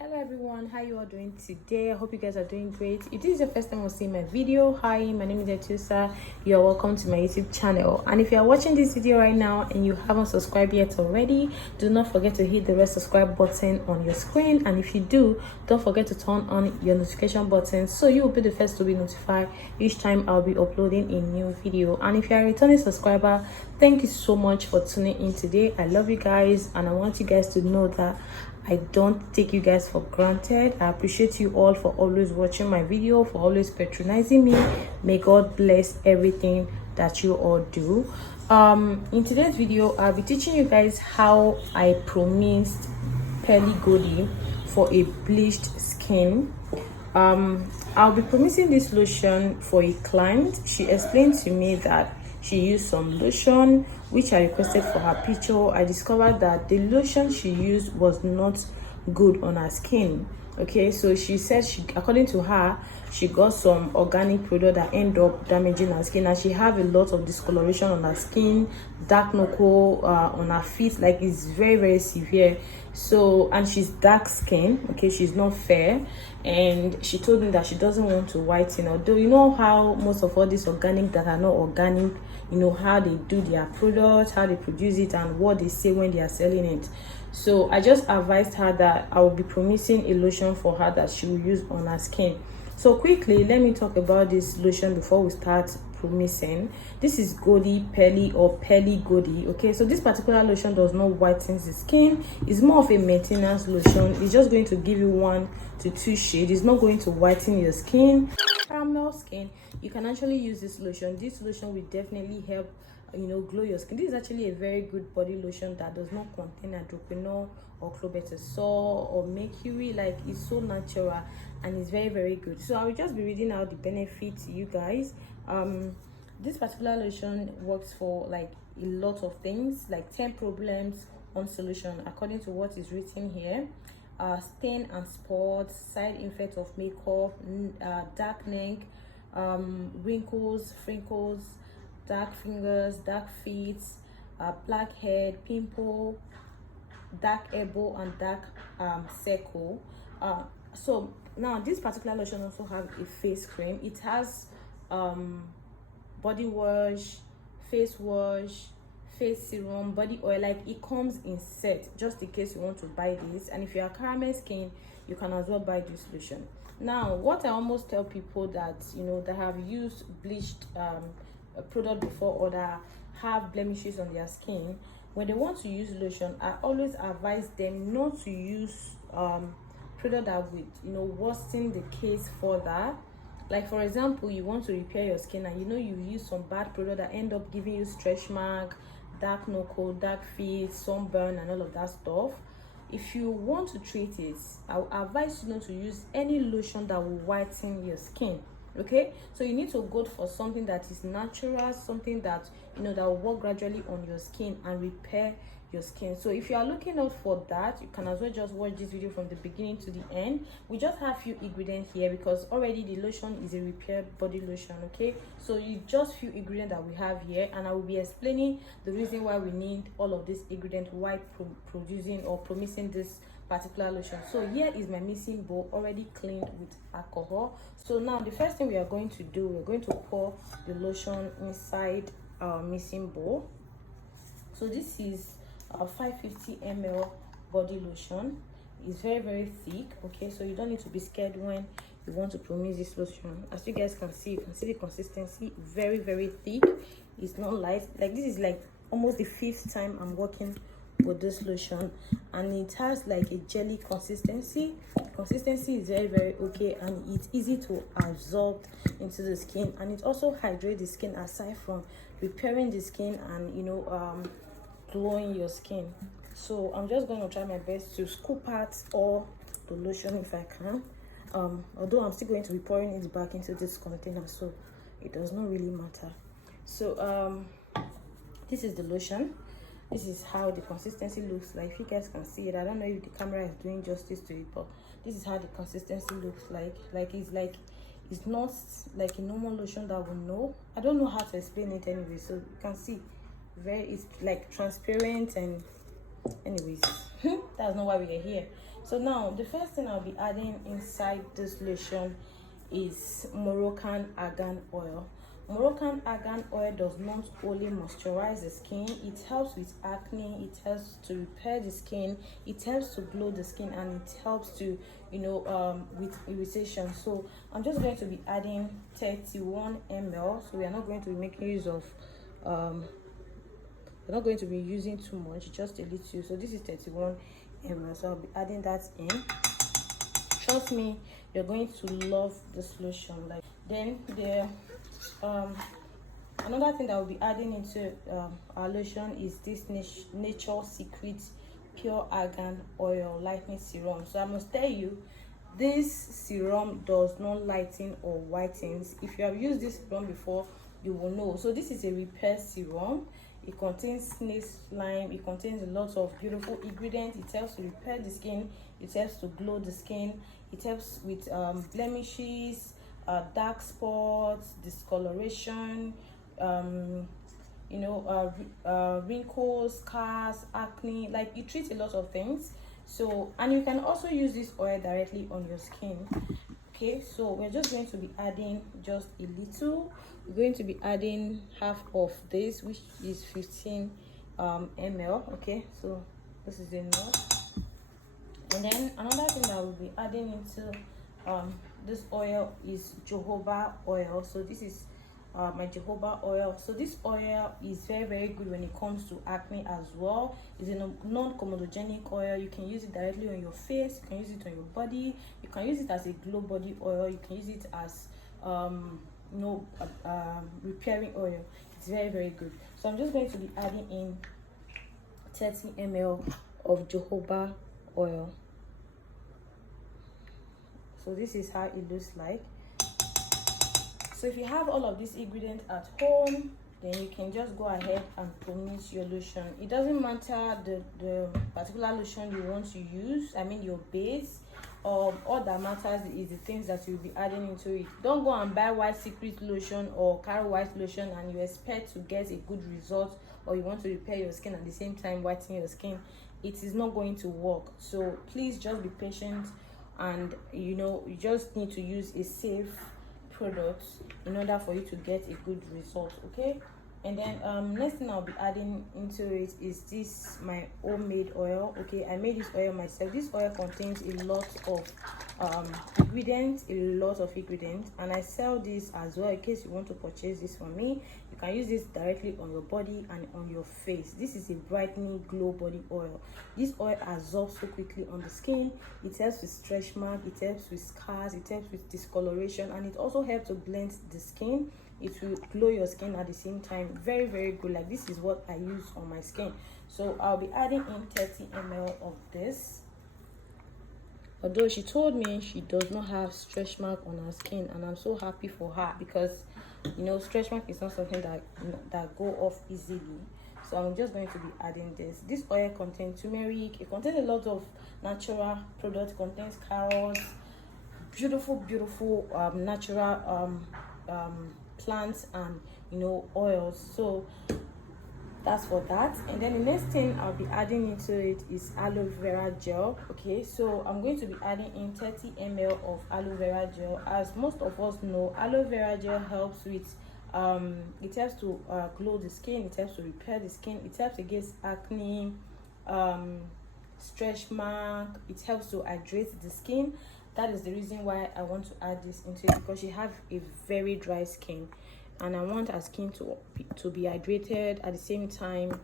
Hello everyone, how you all doing today? I hope you guys are doing great. If this is your first time of seeing my video, hi, my name is Etusa. You're welcome to my YouTube channel. And if you are watching this video right now and you haven't subscribed yet already, do not forget to hit the red subscribe button on your screen. And if you do, don't forget to turn on your notification button so you will be the first to be notified each time I'll be uploading a new video. And if you are a returning subscriber, thank you so much for tuning in today. I love you guys and I want you guys to know that I don't take you guys for granted. I appreciate you all for always watching my video, for always patronizing me. May God bless everything that you all do. In today's video, I'll be teaching you guys how I promixed Goldie for a bleached skin. I'll be promixing this lotion for a client. She explained to me that she used some lotion which I requested for her picture. I discovered that the lotion she used was not good on her skin. Okay, so she said according to her, she got some organic product that end up damaging her skin, and she have a lot of discoloration on her skin, dark knuckle on her feet, like it's very severe. So, and she's dark skin, okay, she's not fair, and she told me that she doesn't want to whiten. Although you know how most of all these organic that are not organic, you know how they do their products, how they produce it, and what they say when they are selling it. So I just advised her that I will be promixing a lotion for her that she will use on her skin. So quickly, let me talk about this lotion before we start promixing. This is Goldie or Goldie. Okay, so this particular lotion does not whiten the skin. It's more of a maintenance lotion. It's just going to give you 1 to 2 shades. It's not going to whiten your skin. Caramel skin, you can actually use this lotion. This lotion will definitely help, you know, glow your skin. This is actually a very good body lotion that does not contain hydroquinone or clobetasol or mercury. Like, it's so natural and it's very good. So I will just be reading out the benefits to you guys. This particular lotion works for like a lot of things, like 10 problems on solution according to what is written here. Stain and spots, side effects of makeup, darkening, wrinkles, freckles, dark fingers, dark feet, blackhead, pimple, dark elbow, and dark circle. So now this particular lotion also have a face cream. It has body wash, face serum, body oil. Like, it comes in set just in case you want to buy this. And if you are caramel skin, you can as well buy this lotion. Now, what I almost tell people that, you know, that have used bleached a product before or that have blemishes on their skin, when they want to use lotion, I always advise them not to use product that would, you know, worsen the case further. Like, for example, you want to repair your skin and you know you use some bad product that end up giving you stretch mark, dark knuckle, dark feet, sunburn, and all of that stuff. If you want to treat it, I will advise you not to use any lotion that will whiten your skin. Okay, so you need to go for something that is natural, something that, you know, that will work gradually on your skin and repair your skin. So if you are looking out for that, you can as well just watch this video from the beginning to the end. We just have few ingredients here because already the lotion is a repair body lotion. Okay, so you just few ingredients that we have here, and I will be explaining the reason why we need all of these ingredients while producing or promixing this particular lotion. So here is my mixing bowl already cleaned with alcohol. So now the first thing we are going to do, we're going to pour the lotion inside our mixing bowl. So this is a 550 ml body lotion. It's very thick. Okay, so you don't need to be scared when you want to promix this lotion. As you guys can see, you can see the consistency, very thick. It's not light. Like, this is like almost the 5th time I'm working with this lotion, and it has like a jelly consistency. Consistency is very okay, and it's easy to absorb into the skin, and it also hydrates the skin aside from repairing the skin and, you know, glowing your skin. So I'm just going to try my best to scoop out all the lotion if I can, although I'm still going to be pouring it back into this container, so it does not really matter. So this is the lotion. This is how the consistency looks like. If you guys can see it, I don't know if the camera is doing justice to it, but this is how the consistency looks like. It's not like a normal lotion that we know. I don't know how to explain it anyway, so you can see it's like transparent. And anyways, that's not why we are here. So now the first thing I'll be adding inside this lotion is Moroccan Argan Oil. Moroccan Argan Oil does not only moisturize the skin, it helps with acne, it helps to repair the skin, it helps to glow the skin, and it helps to, with irritation. So I'm just going to be adding 31 ml. So we are not going to be making use of we're not going to be using too much, just a little. So this is 31 ml, so I'll be adding that in. Trust me, you're going to love this lotion. Like, then the another thing that we'll be adding into our lotion is this Nature Secret Pure Argan Oil Lightening Serum. So I must tell you, this serum does not lighten or whitens. If you have used this serum before, you will know. So this is a repair serum. It contains snake slime, it contains a lot of beautiful ingredients. It helps to repair the skin, it helps to glow the skin, it helps with blemishes, dark spots, discoloration, wrinkles, scars, acne. Like, it treats a lot of things. So, and you can also use this oil directly on your skin. Okay, so we're just going to be adding just a little. We're going to be adding half of this, which is 15 ml. Okay, so this is enough. And then another thing that we'll be adding into this oil is Jojoba Oil. So this is my Jojoba Oil. So this oil is very good when it comes to acne as well. It's a non-comedogenic oil. You can use it directly on your face, you can use it on your body, you can use it as a glow body oil, you can use it as repairing oil. It's very good. So I'm just going to be adding in 30 ml of Jojoba Oil. So this is how it looks like. So if you have all of these ingredients at home, then you can just go ahead and promix your lotion. It doesn't matter the particular lotion you want to use, I mean your base. All that matters is the things that you'll be adding into it. Don't go and buy white secret lotion or Caro White lotion and you expect to get a good result, or you want to repair your skin at the same time whiten your skin. It is not going to work. So please just be patient, and you just need to use a safe product in order for you to get a good result. Okay, and then next thing I'll be adding into it is this my homemade oil. Okay, I made this oil myself. This oil contains a lot of ingredients, and I sell this as well in case you want to purchase this from me. You can use this directly on your body and on your face. This is a brightening glow body oil. This oil absorbs so quickly on the skin. It helps with stretch mark, it helps with scars, it helps with discoloration, and it also helps to blend the skin. It will glow your skin at the same time. Very good. Like, this is what I use on my skin. So I'll be adding in 30 ml of this. Although she told me she does not have stretch mark on her skin, and I'm so happy for her, because stretch mark is not something that go off easily. So I'm just going to be adding this. This oil contains turmeric, it contains a lot of natural products, it contains carrots, beautiful natural plants and oils. So that's for that. And then the next thing I'll be adding into it is aloe vera gel. Okay, so I'm going to be adding in 30 ml of aloe vera gel. As most of us know, aloe vera gel helps with it helps to glow the skin, it helps to repair the skin, it helps against acne, stretch mark, it helps to hydrate the skin. That is the reason why I want to add this into it, because she have a very dry skin, and I want her skin to be hydrated at the same time,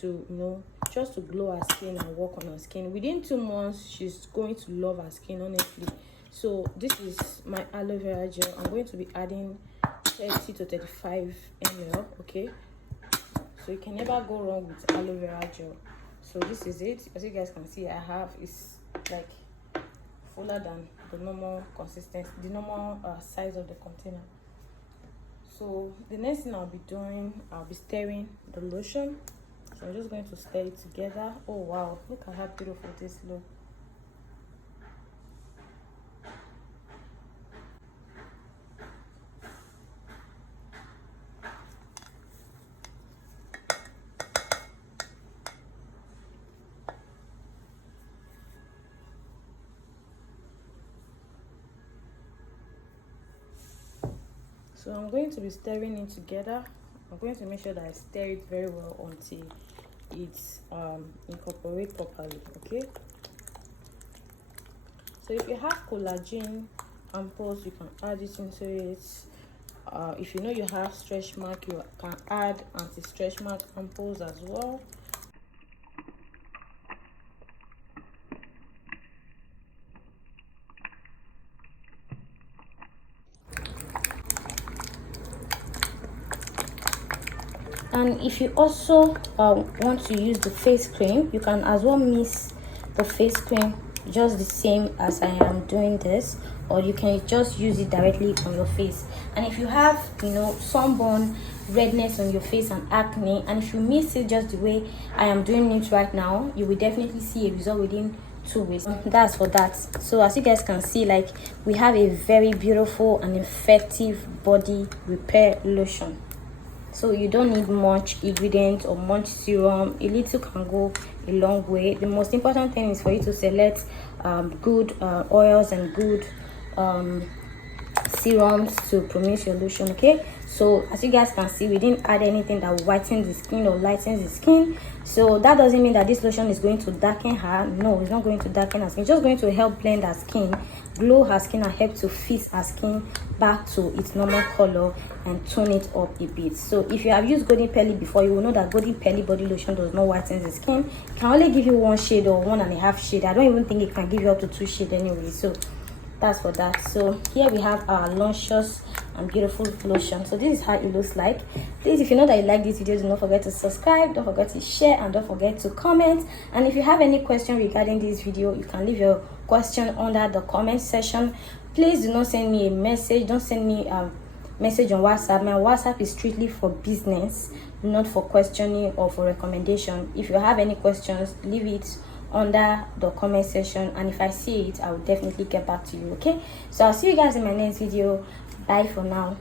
to just to glow her skin and work on her skin. Within 2 months, she's going to love her skin, honestly. So this is my aloe vera gel. I'm going to be adding 30 to 35 ml. Okay, so you can never go wrong with aloe vera gel. So this is it. As you guys can see, I have is like fuller than the normal consistency, the normal size of the container. So the next thing I'll be doing, I'll be stirring the lotion. So I'm just going to stir it together. Oh wow, look at how beautiful this looks. So I'm going to be stirring it together. I'm going to make sure that I stir it very well until it's incorporate properly. Okay, so if you have collagen ampoules, you can add it into it. If you know you have stretch mark, you can add anti-stretch mark ampoules as well. And if you also want to use the face cream, you can as well mix the face cream just the same as I am doing this, or you can just use it directly on your face. And if you have, you know, sunburn, redness on your face and acne, and if you mix it just the way I am doing it right now, you will definitely see a result within 2 weeks. That's for that. So as you guys can see, like, we have a very beautiful and effective body repair lotion. So you don't need much ingredients or much serum. A little can go a long way. The most important thing is for you to select good oils and good serums to promote your lotion. Okay, so as you guys can see, we didn't add anything that whitens the skin or lightens the skin. So that doesn't mean that this lotion is going to darken her. No, it's not going to darken her skin. It's just going to help blend her skin, glow her skin, and help to fix her skin back to its normal color and tone it up a bit. So if you have used Golden Pelly before, you will know that Golden Pelly body lotion does not whiten the skin. It can only give you 1 shade or 1.5 shade. I don't even think it can give you up to 2 shades anyway. So that's for that. So here we have our luscious and beautiful lotion. So this is how it looks like. Please, if you know that you like this video, do not forget to subscribe, don't forget to share, and don't forget to comment. And if you have any question regarding this video, you can leave your question under the comment section. Please do not send me a message. Don't send me a message on WhatsApp. My WhatsApp is strictly for business, not for questioning or for recommendation. If you have any questions, leave it under the comment section, and if I see it, I will definitely get back to you. Okay, so I'll see you guys in my next video. Bye for now.